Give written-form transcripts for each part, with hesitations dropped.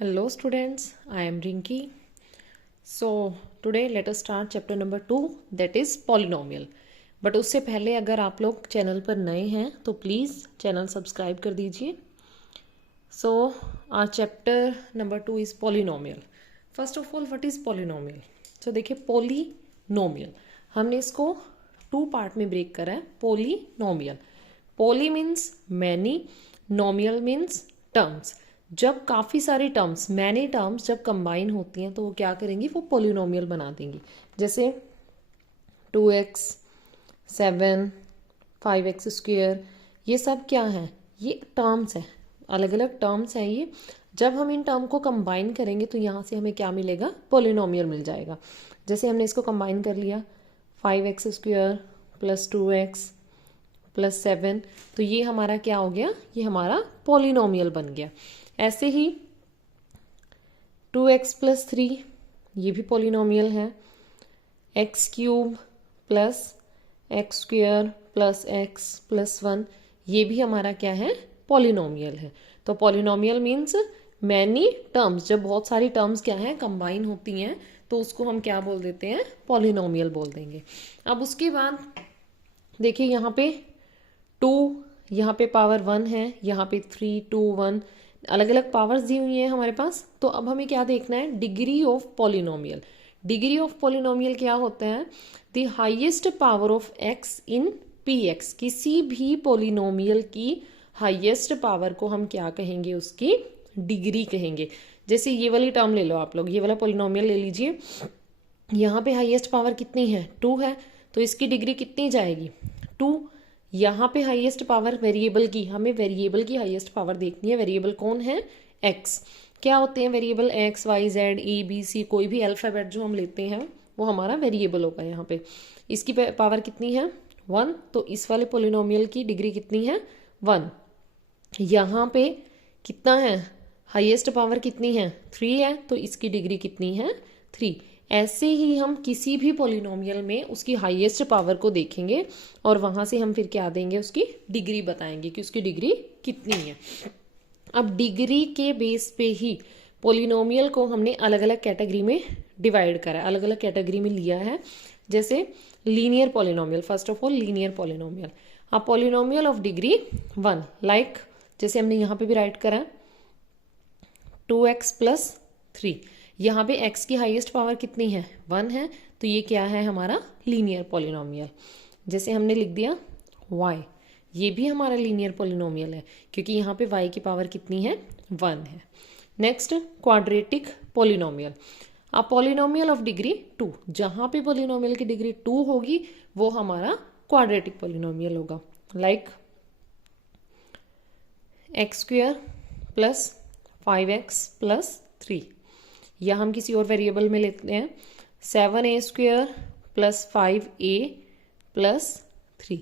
Hello students, I am Rinki. So today let us start chapter number 2, that is polynomial. But उससे पहले अगर आप लोग channel पर नए हैं तो प्लीज़ चैनल सब्सक्राइब कर दीजिए. So our chapter number 2 is polynomial. First of all, what is polynomial? So देखिए polynomial हमने इसको 2 पार्ट में ब्रेक करा है. polynomial, poly means many, नोमियल means terms. जब काफ़ी सारी टर्म्स, मैनी टर्म्स जब कंबाइन होती हैं तो वो क्या करेंगी, वो पोलिनोमियल बना देंगी. जैसे 2x, 7, 5x², ये सब क्या है, ये टर्म्स हैं, अलग अलग टर्म्स हैं ये. जब हम इन टर्म को कंबाइन करेंगे तो यहाँ से हमें क्या मिलेगा, पोलिनोमियल मिल जाएगा. जैसे हमने इसको कंबाइन कर लिया 5x² + 2x + 7, तो ये हमारा क्या हो गया, ये हमारा पोलिनोमियल बन गया. ऐसे ही 2x + 3, ये भी पोलिनोमियल है. x³ + x² + x + 1, ये भी हमारा क्या है, पोलिनोमियल है. तो पोलिनोमियल मीन्स मैनी टर्म्स, जब बहुत सारी टर्म्स क्या हैं, कंबाइन होती हैं तो उसको हम क्या बोल देते हैं, पोलिनोमियल बोल देंगे. अब उसके बाद देखिए यहाँ पे 2, यहाँ पे पावर 1 है, यहाँ पे 3, 2, 1, अलग अलग पावर्स दी हुई हैं हमारे पास. तो अब हमें क्या देखना है, degree of polynomial. Degree of polynomial क्या होता है, the highest power of x in px. किसी भी पोलिनोमियल की हाईएस्ट पावर को हम क्या कहेंगे, उसकी डिग्री कहेंगे. जैसे ये वाली टर्म ले लो आप लोग, ये वाला पोलिनोमियल ले लीजिए. यहाँ पे हाईएस्ट पावर कितनी है, 2 है, तो इसकी डिग्री कितनी जाएगी, 2. यहाँ पे हाईएस्ट पावर वेरिएबल की, हमें वेरिएबल की हाईएस्ट पावर देखनी है. वेरिएबल कौन है, x. क्या होते हैं variable, x, y, z, e, b, c, कोई भी अल्फ़ाबेट जो हम लेते हैं वो हमारा वेरिएबल होगा. यहाँ पे इसकी पावर कितनी है, 1, तो इस वाले पोलिनोमियल की डिग्री कितनी है, 1. यहाँ पे कितना है, हाईएस्ट पावर कितनी है, 3 है, तो इसकी डिग्री कितनी है, 3. ऐसे ही हम किसी भी पोलिनोमियल में उसकी हाईएस्ट पावर को देखेंगे और वहाँ से हम फिर क्या देंगे, उसकी डिग्री बताएंगे कि उसकी डिग्री कितनी है. अब डिग्री के बेस पे ही पोलिनोमियल को हमने अलग अलग कैटेगरी में डिवाइड करा है, अलग अलग कैटेगरी में लिया है. जैसे linear polynomial, first of all linear polynomial, a polynomial of degree 1, like जैसे हमने यहाँ पे भी राइट करा है 2x + 3. यहाँ पे x की हाईएस्ट पावर कितनी है, 1 है, तो ये क्या है, हमारा लीनियर पोलिनोमियल. जैसे हमने लिख दिया y, ये भी हमारा लीनियर पोलिनोमियल है क्योंकि यहाँ पे y की पावर कितनी है, 1 है. Next quadratic polynomial, a polynomial of degree 2. जहाँ पे पोलिनोमियल की डिग्री 2 होगी वो हमारा क्वाड्रेटिक पोलिनोमियल होगा. लाइक x² + 5x + 3, या हम किसी और वेरिएबल में लेते हैं 7a² + 5a + 3.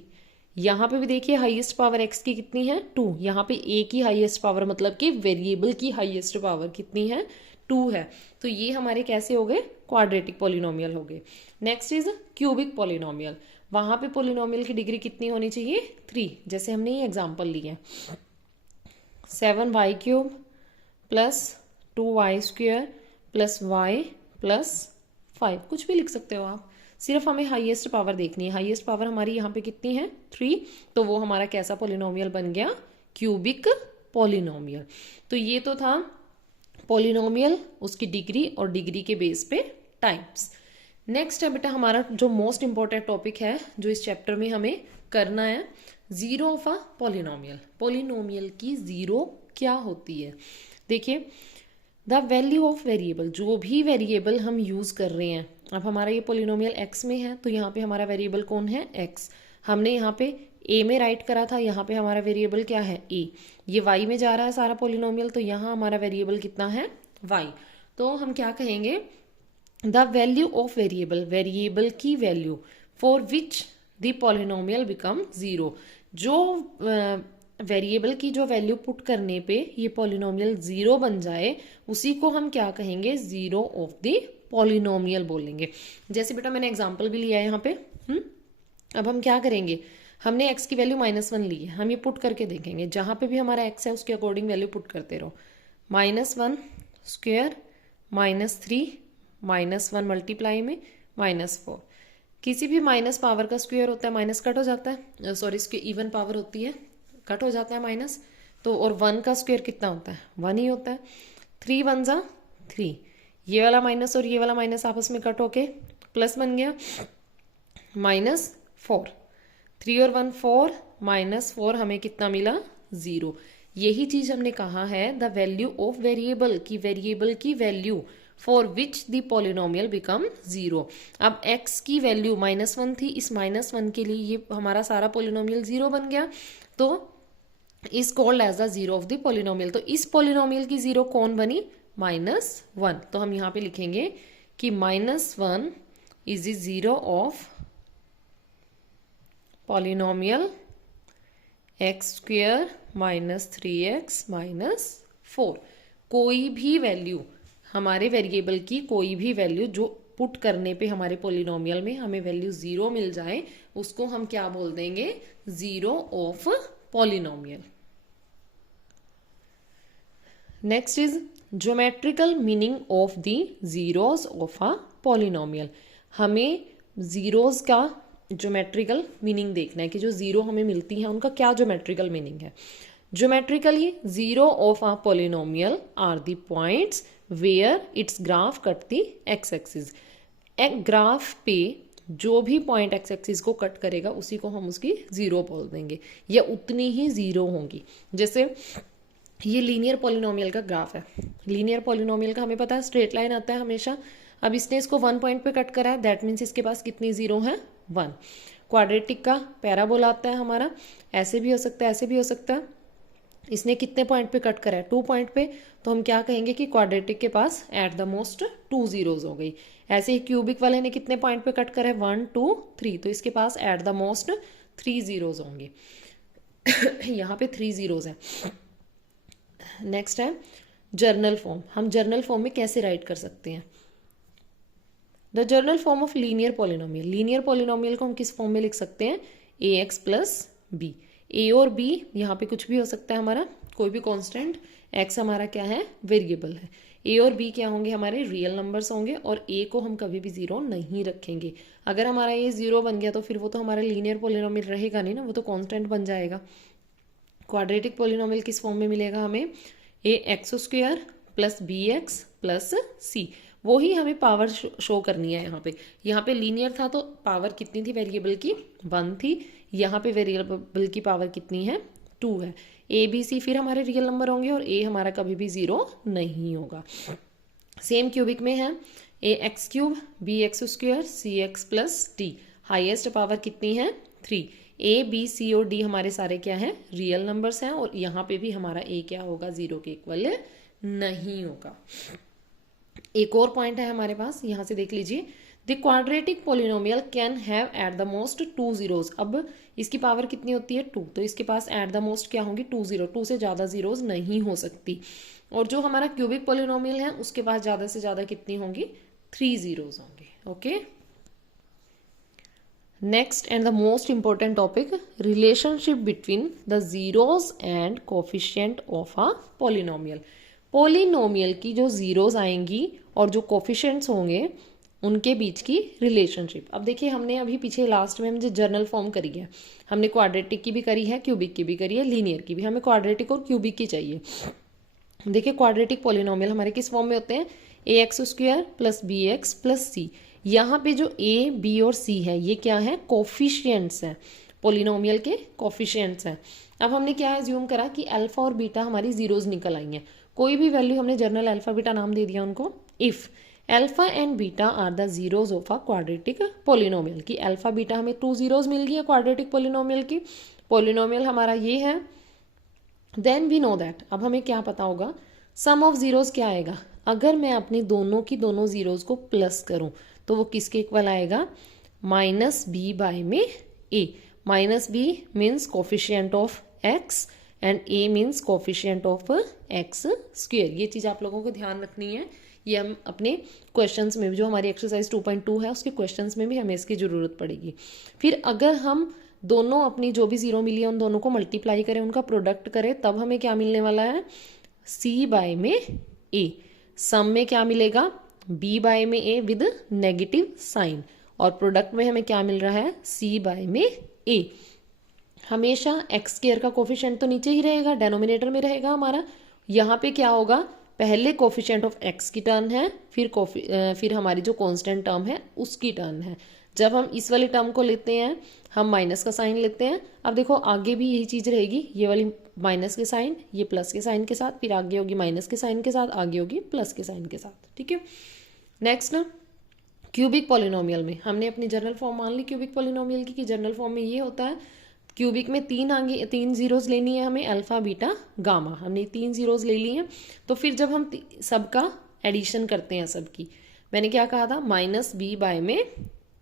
यहाँ पे भी देखिए हाईएस्ट पावर x की कितनी है, 2. यहाँ पे a की हाईएस्ट पावर मतलब कि वेरिएबल की हाईएस्ट पावर कितनी है, 2 है. तो ये हमारे कैसे हो गए, क्वाड्रेटिक पोलिनोमियल हो गए. Next is cubic polynomial. वहाँ पे पोलिनोमियल की डिग्री कितनी होनी चाहिए, 3. जैसे हमने ये एग्जाम्पल लिया 7y³ + 2y² + y + 5, कुछ भी लिख सकते हो आप, सिर्फ हमें हाईएस्ट पावर देखनी है. हाईएस्ट पावर हमारी यहाँ पे कितनी है, 3, तो वो हमारा कैसा पोलिनोमियल बन गया, क्यूबिक पोलिनोमियल. तो ये तो था पोलिनोमियल, उसकी डिग्री और डिग्री के बेस पे टाइप्स. नेक्स्ट है बेटा हमारा जो मोस्ट इंपॉर्टेंट टॉपिक है जो इस चैप्टर में हमें करना है, zero of a polynomial. Polynomial की जीरो क्या होती है, देखिए द वैल्यू ऑफ वेरिएबल, जो भी वेरिएबल हम यूज़ कर रहे हैं. अब हमारा ये पोलिनोमियल x में है तो यहाँ पे हमारा वेरिएबल कौन है, x. हमने यहाँ पे a में राइट करा था, यहाँ पे हमारा वेरिएबल क्या है, a. ये y में जा रहा है सारा पोलिनोमियल, तो यहाँ हमारा वेरिएबल कितना है, y. तो हम क्या कहेंगे, the value of variable, variable की value for which the polynomial become 0. जो वेरिएबल की जो वैल्यू पुट करने पे ये पोलिनोमियल 0 बन जाए उसी को हम क्या कहेंगे, जीरो ऑफ द पोलिनोमियल बोलेंगे. जैसे बेटा मैंने एग्जांपल भी लिया है यहाँ पे. अब हम क्या करेंगे, हमने x की वैल्यू -1 ली है, हम ये पुट करके देखेंगे. जहाँ पे भी हमारा x है उसके अकॉर्डिंग वैल्यू पुट करते रहो. -1 स्क्वायर -3 -1 मल्टीप्लाई में -4। किसी भी माइनस पावर का स्क्वायर होता है माइनस कट हो जाता है, सॉरी इसकी इवन पावर होती है कट हो जाता है माइनस, तो और 1 का स्क्वायर कितना होता है 1 ही होता है। 3 1 जा 3, ये वाला माइनस और ये वाला माइनस आपस में कट होके प्लस बन गया -4। 3 और 1 4, -4 हमें कितना मिला 0। यही चीज हमने कहा है द वैल्यू ऑफ वेरिएबल की value for which the polynomial become 0। अब x की वैल्यू -1 थी, इस -1 के लिए ये हमारा सारा पॉलिनोमियल 0 बन गया, तो is called as the 0 of the polynomial. तो इस पॉलिनोमियल की 0 कौन बनी -1। तो हम यहाँ पे लिखेंगे कि -1 is the 0 of polynomial x² -3x -4। कोई भी वैल्यू हमारे वेरिएबल की कोई भी वैल्यू जो पुट करने पे हमारे पॉलिनोमियल में हमें वैल्यू 0 मिल जाए उसको हम क्या बोल देंगे 0 of polynomial. Next is geometrical meaning of the zeros of a polynomial. हमें जीरोस का ज्योमेट्रिकल मीनिंग देखना है कि जो जीरो हमें मिलती है उनका क्या ज्योमेट्रिकल मीनिंग है। Geometrically zero of a polynomial are the points where its graph cut the x axis. एक ग्राफ पे जो भी पॉइंट एक्स एक्सिस को कट करेगा उसी को हम उसकी जीरो बोल देंगे, या उतनी ही जीरो होंगी। जैसे ये लीनियर पॉलिनोमियल का ग्राफ है, लीनियर पॉलिनोमियल का हमें पता है स्ट्रेट लाइन आता है हमेशा। अब इसने इसको 1 पॉइंट पे कट करा है, दैट मीन्स इसके पास कितनी जीरो है 1। क्वाड्रेटिक का पैराबोला आता है हमारा, ऐसे भी हो सकता है ऐसे भी हो सकता है। इसने कितने पॉइंट पे कट करा है 2 पॉइंट पे, तो हम क्या कहेंगे कि क्वाड्रेटिक के पास एट द मोस्ट 2 जीरोज हो गई। ऐसे ही क्यूबिक वाले ने कितने पॉइंट पे कट करा है 1 2 3, तो इसके पास एट द मोस्ट 3 जीरोज होंगे। यहाँ पे 3 जीरोज हैं। नेक्स्ट है जर्नल फॉर्म। हम जर्नल फॉर्म में कैसे राइट कर सकते हैं the journal form of linear polynomial. Linear polynomial को हम किस फॉर्म में लिख सकते हैं ax + b। a और b यहाँ पे कुछ भी हो सकता है हमारा, कोई भी कांस्टेंट। x हमारा क्या है वेरिएबल है। a और b क्या होंगे हमारे रियल नंबर्स होंगे, और a को हम कभी भी 0 नहीं रखेंगे। अगर हमारा ये 0 बन गया तो फिर वो तो हमारा लीनियर पॉलिनोमियल रहेगा नहीं ना, वो तो कांस्टेंट बन जाएगा। क्वाड्रेटिक पॉलिनोमियल किस फॉर्म में मिलेगा हमें ax² + bx + c। वो ही हमें पावर शो करनी है। यहाँ पे लीनियर था तो पावर कितनी थी वेरिएबल की 1 थी, यहाँ पे वेरिएबल की पावर कितनी है 2 है। a b c फिर हमारे रियल नंबर होंगे और a हमारा कभी भी 0 नहीं होगा। सेम क्यूबिक में है ax³ bx² cx + d। Highest power कितनी है 3। a b c और d हमारे सारे क्या है रियल नंबर्स हैं, और यहाँ पे भी हमारा a क्या होगा 0 के इक्वल नहीं होगा। एक और पॉइंट है हमारे पास, यहाँ से देख लीजिए the quadratic polynomial can have at the most 2 zeros. अब इसकी पावर कितनी होती है 2, तो इसके पास एट द मोस्ट क्या होंगी 2 जीरो, 2 से ज़्यादा जीरोज नहीं हो सकती। और जो हमारा क्यूबिक पॉलिनोमियल है उसके पास ज़्यादा से ज़्यादा कितनी होंगी 3 जीरोज होंगे। Okay, next and the most important topic relationship between the zeros and coefficient of a polynomial. Polynomial की जो जीरोज आएंगी और जो कोफिशिएंट्स होंगे उनके बीच की रिलेशनशिप। अब देखिए हमने अभी पीछे लास्ट में जो जर्नल फॉर्म करी है, हमने क्वाड्रेटिक की भी करी है, क्यूबिक की भी करी है, लीनियर की भी। हमें क्वाड्रेटिक और क्यूबिक की चाहिए। देखिए क्वाड्रेटिक पॉलिनोमियल हमारे किस फॉर्म में होते हैं ax² + bx + c। यहाँ पे जो a b और c है ये क्या है कोफिशिएंट्स हैं, पॉलिनोमियल के कोफिशिएंट्स हैं। अब हमने क्या एज्यूम करा कि अल्फा और बीटा हमारी जीरोज निकल आई हैं। कोई भी वैल्यू हमने जर्नल अल्फा बीटा नाम दे दिया उनको। If alpha and beta are the zeros of a quadratic polynomial, की अल्फा बीटा हमें 2 जीरोज मिल गई है क्वाड्रेटिक पॉलिनोमियल की। पॉलिनोमियल हमारा ये है, देन वी नो दैट। अब हमें क्या पता होगा सम ऑफ जीरोज क्या आएगा। अगर मैं अपनी दोनों की दोनों जीरोज को प्लस करूं तो वो किसके इक्वल आएगा -b में a। -b means coefficient of x and a means coefficient of x²। ये चीज़ आप लोगों को ध्यान रखनी है। ये हम अपने क्वेश्चंस में भी, जो हमारी एक्सरसाइज 2.2 है उसके क्वेश्चंस में भी हमें इसकी ज़रूरत पड़ेगी। फिर अगर हम दोनों अपनी जो भी जीरो मिली है उन दोनों को मल्टीप्लाई करें, उनका प्रोडक्ट करें, तब हमें क्या मिलने वाला है c में a। सम में क्या मिलेगा, b बाय में a विद नेगेटिव साइन, और प्रोडक्ट में हमें क्या मिल रहा है, c बाय में a। हमेशा एक्स स्क्वायर का कोफिशिएंट तो नीचे ही रहेगा, डेनोमिनेटर में रहेगा हमारा। यहाँ पे क्या होगा, पहले कोफिशिएंट ऑफ एक्स की टर्म है, फिर हमारी जो कांस्टेंट टर्म है उसकी टर्म है। जब हम इस वाली टर्म को लेते हैं हम माइनस का साइन लेते हैं। अब देखो आगे भी यही चीज़ रहेगी, ये वाली माइनस के साइन, ये प्लस के साइन के साथ, फिर आगे होगी माइनस के साइन के साथ, आगे होगी प्लस के साइन के साथ। ठीक है, नेक्स्ट ना क्यूबिक पॉलिनोमियल में हमने अपनी जनरल फॉर्म मान ली क्यूबिक पॉलिनोमियल की, कि जनरल फॉर्म में ये होता है, क्यूबिक में तीन जीरोज लेनी है हमें, अल्फा बीटा गामा, हमने 3 जीरोज ले ली हैं। तो फिर जब हम सबका एडिशन करते हैं सबकी, मैंने क्या कहा था, माइनस बी बाय में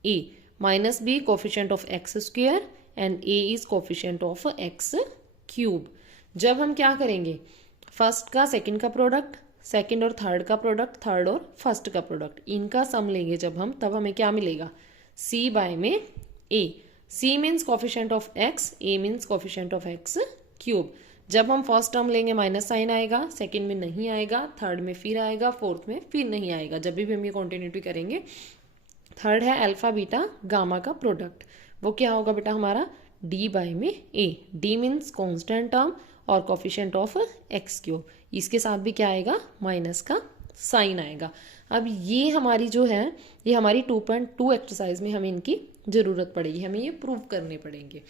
A, minus B coefficient of x square and A is coefficient of x cube. जब हम क्या करेंगे, फर्स्ट का सेकंड का प्रोडक्ट, सेकंड और थर्ड का प्रोडक्ट, थर्ड और फर्स्ट का प्रोडक्ट, इनका सम लेंगे जब हम, तब हमें क्या मिलेगा, c बाय में a। c means coefficient of x, a means coefficient of x cube. जब हम फर्स्ट टर्म लेंगे माइनस साइन आएगा, सेकंड में नहीं आएगा, थर्ड में फिर आएगा, फोर्थ में फिर नहीं आएगा। जब भी हम ये कॉन्टिन्यूटी करेंगे, थर्ड है अल्फा बीटा गामा का प्रोडक्ट, वो क्या होगा बेटा हमारा, d बाय में a। d means constant term और कोफिशिएंट ऑफ एक्स क्यूब, इसके साथ भी क्या आएगा, माइनस का साइन आएगा। अब ये हमारी जो है, ये हमारी 2.2 एक्सरसाइज में हमें इनकी ज़रूरत पड़ेगी, हमें ये प्रूव करने पड़ेंगे।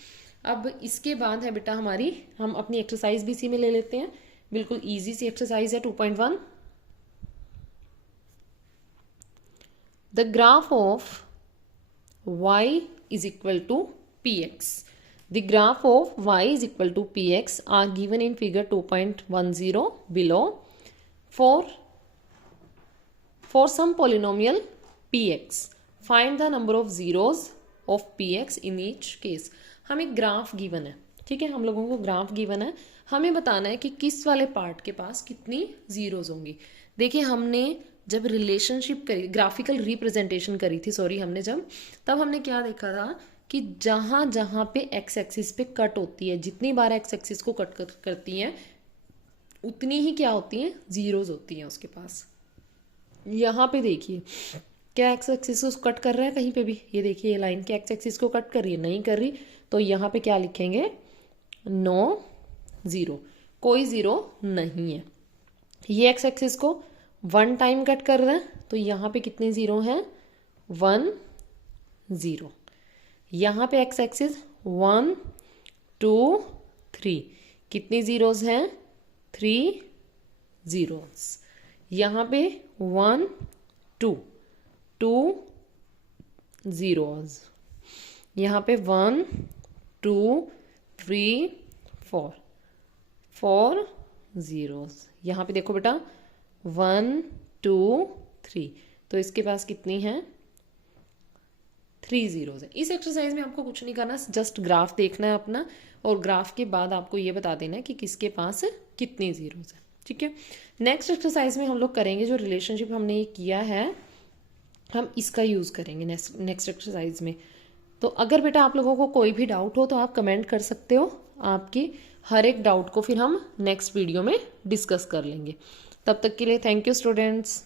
अब इसके बाद है बेटा हमारी, हम अपनी एक्सरसाइज भी इसी में ले लेते हैं, बिल्कुल ईजी सी एक्सरसाइज है 2.1। The graph of y is equal to px. The graph of y is equal to px are given in figure 2.10 below. For some polynomial px, find the number of zeros of px in each case. हमें graph given है, ठीक है, हम लोगों को graph given है, हमें बताना है कि किस वाले पार्ट के पास कितनी जीरोज होंगी। देखिए हमने जब रिलेशनशिप करी, ग्राफिकल रिप्रेजेंटेशन करी थी, सॉरी हमने जब, तब हमने क्या देखा था कि जहाँ जहाँ पे एक्स एक्सिस पे कट होती है, जितनी बार एक्स एक्सिस को कट करती हैं उतनी ही क्या होती हैं, जीरोज होती हैं उसके पास। यहाँ पे देखिए क्या एक्स एक्सिस को कट कर रहा है कहीं पे भी, ये देखिए ये लाइन क्या एक्स एक्सिस को कट कर रही है, नहीं कर रही, तो यहाँ पे क्या लिखेंगे, नो जीरो, कोई जीरो नहीं है। ये एक्स एक्सिस को 1 टाइम कट कर रहा है, तो यहाँ पे कितने जीरो हैं, 1 0। यहाँ पे एक्स एक्सिस 1 2 3, कितनी जीरोज हैं, 3 जीरोज। यहाँ पे 1 2 2 जीरोज, यहाँ पे 1 2 3 4 4 जीरोज। यहाँ पे देखो बेटा 1 2 3, तो इसके पास कितनी है, 3 जीरोज है। इस एक्सरसाइज में आपको कुछ नहीं करना, जस्ट ग्राफ देखना है अपना, और ग्राफ के बाद आपको ये बता देना है कि किसके पास कितनी जीरोज है। ठीक है, नेक्स्ट एक्सरसाइज में हम लोग करेंगे जो रिलेशनशिप हमने ये किया है, हम इसका यूज़ करेंगे नेक्स्ट एक्सरसाइज में। तो अगर बेटा आप लोगों को कोई भी डाउट हो तो आप कमेंट कर सकते हो, आपकी हर एक डाउट को फिर हम नेक्स्ट वीडियो में डिस्कस कर लेंगे। तब तक के लिए थैंक यू स्टूडेंट्स।